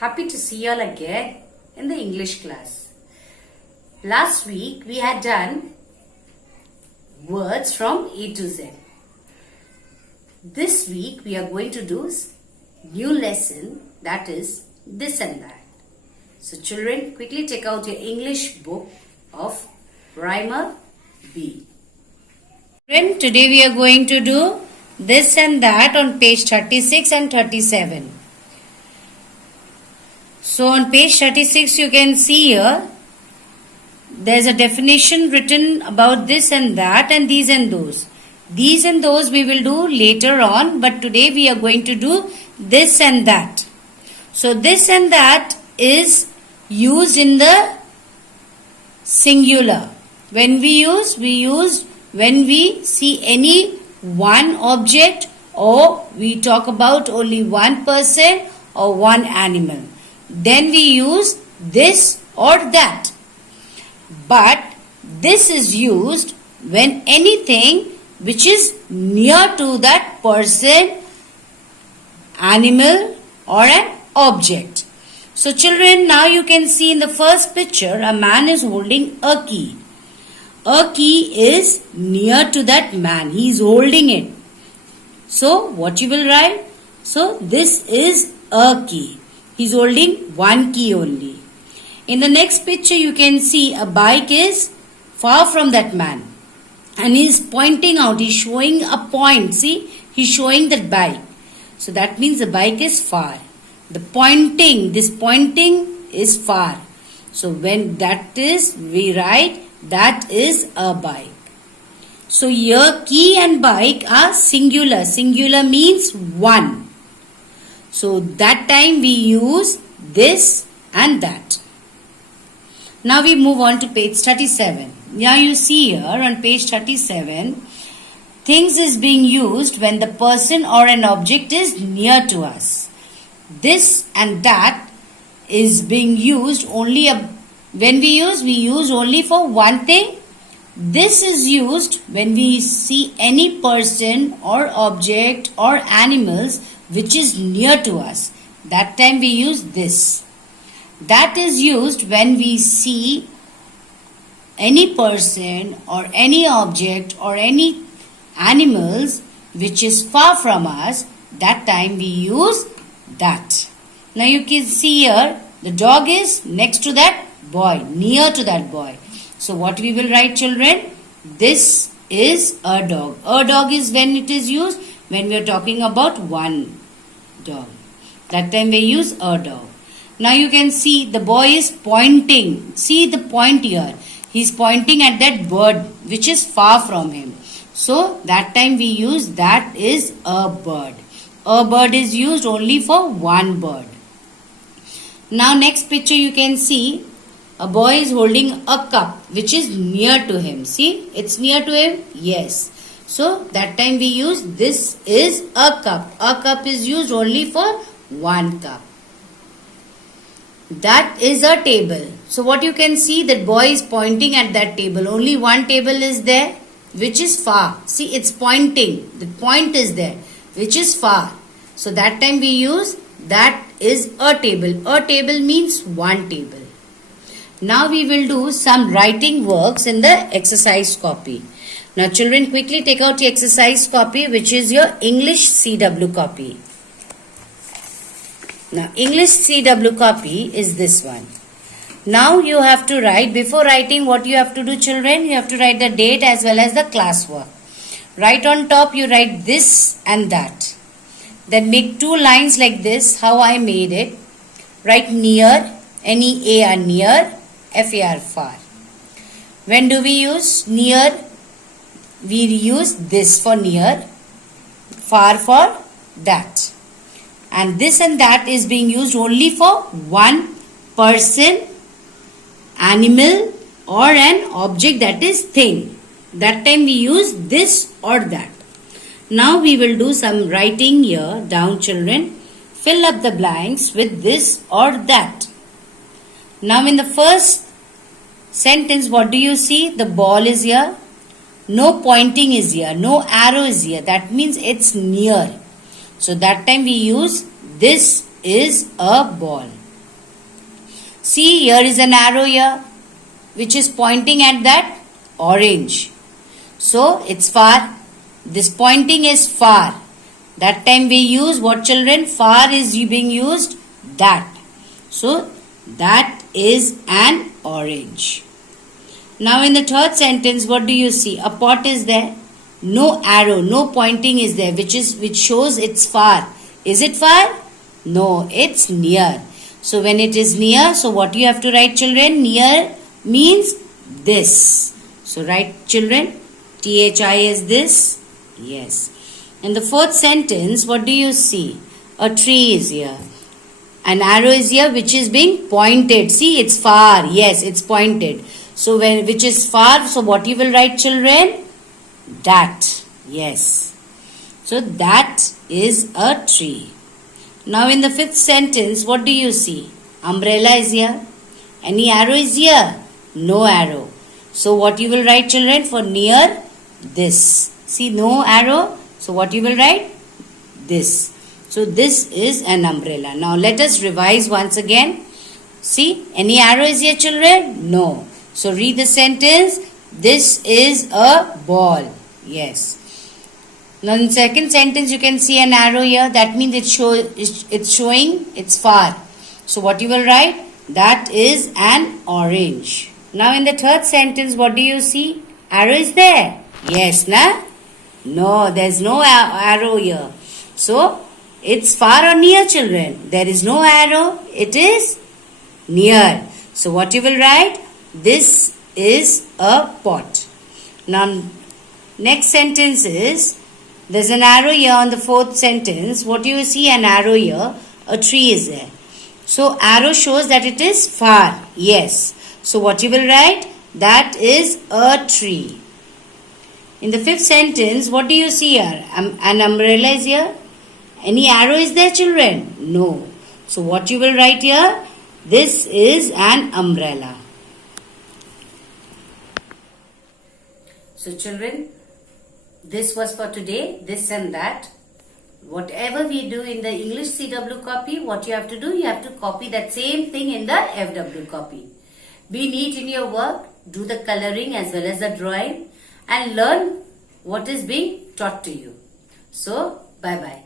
Happy to see you all again in the English class. Last week we had done words from A to Z. This week we are going to do new lesson, that is this and that. So children, quickly take out your English book of Primer B. Children, today we are going to do this and that on page 36 and 37. So on page 36 you can see here there's a definition written about this and that and these and those. These and those we will do later on, but today we are going to do this and that. So this and that is used in the singular. When we use when we see any one object or we talk about only one person or one animal. Then we use this or that. But this is used when anything which is near to that person, animal or an object. So children, now you can see in the first picture a man is holding a key. A key is near to that man. He is holding it. So what you will write? So this is a key. He is holding one key only. In the next picture you can see a bike is far from that man. And he is pointing out. He is showing a point. See, he is showing that bike. So that means the bike is far. This pointing is far. So when that is, we write that is a bike. So here key and bike are singular. Singular means one. So that time we use this and that. Now we move on to page 37. Now you see here on page 37, things is being used when the person or an object is near to us. This and that is being used only when we use only for one thing. This is used when we see any person or object or animals which is near to us. That time we use this. That is used when we see any person or any object or any animals which is far from us. That time we use that. Now you can see here the dog is next to that boy, near to that boy. So what we will write, children? This is a dog. A dog is when it is used when we are talking about one dog. That time we use a dog. Now you can see the boy is pointing. See the point here. He is pointing at that bird which is far from him. So that time we use that is a bird. A bird is used only for one bird. Now next picture you can see a boy is holding a cup which is near to him. See, it's near to him? Yes. So that time we use this is a cup. A cup is used only for one cup. That is a table. So what you can see, that boy is pointing at that table. Only one table is there which is far. See, it's pointing. The point is there which is far. So that time we use that is a table. A table means one table. Now we will do some writing works in the exercise copy. Now children, quickly take out your exercise copy which is your English CW copy. Now English CW copy is this one. Now you have to write, before writing what you have to do, children, you have to write the date as well as the classwork. Right on top you write this and that. Then make two lines like this, how I made it. Write near, N-E-A-R, near, F-A-R, far. When do we use near? We use this for near, far for that. And this and that is being used only for one person, animal or an object, that is thing. That time we use this or that. Now we will do some writing here down, children. Fill up the blanks with this or that. Now in the first sentence, what do you see? The ball is here. No pointing is here. No arrow is here. That means it's near. So that time we use this is a ball. See, here is an arrow here, which is pointing at that orange. So, it's far. This pointing is far. That time we use what, children? Far is being used, that. So, that is an orange. Now in the third sentence, what do you see? A pot is there. No arrow, no pointing is there, which shows it's far. Is it far? No, it's near. So when it is near, so what you have to write, children? Near means this. So write, children, THI is this. Yes. In the fourth sentence, what do you see? A tree is here. An arrow is here which is being pointed. See, it's far. Yes, it's pointed. So which is far, so what you will write, children? That. Yes. So that is a tree. Now in the fifth sentence, what do you see? Umbrella is here. Any arrow is here? No arrow. So what you will write, children, for near? This. See, no arrow. So what you will write? This. So this is an umbrella. Now let us revise once again. See, any arrow is here, children? No. So read the sentence. This is a ball. Yes. Now in second sentence you can see an arrow here. That means it's showing it's far. So what you will write? That is an orange. Now in the third sentence, what do you see? Arrow is there? Yes, na? No, there's no arrow here. So it's far or near, children? There is no arrow. It is near. So what you will write? This is a pot. Now next sentence is, there's an arrow here on the fourth sentence. What do you see? An arrow here. A tree is there. So arrow shows that it is far. Yes. So what you will write? That is a tree. In the fifth sentence, what do you see here? An umbrella is here. Any arrow is there, children? No. So what you will write here? This is an umbrella. So children, this was for today, this and that. Whatever we do in the English CW copy, what you have to do, you have to copy that same thing in the FW copy. Be neat in your work, do the coloring as well as the drawing, and learn what is being taught to you. So, bye-bye.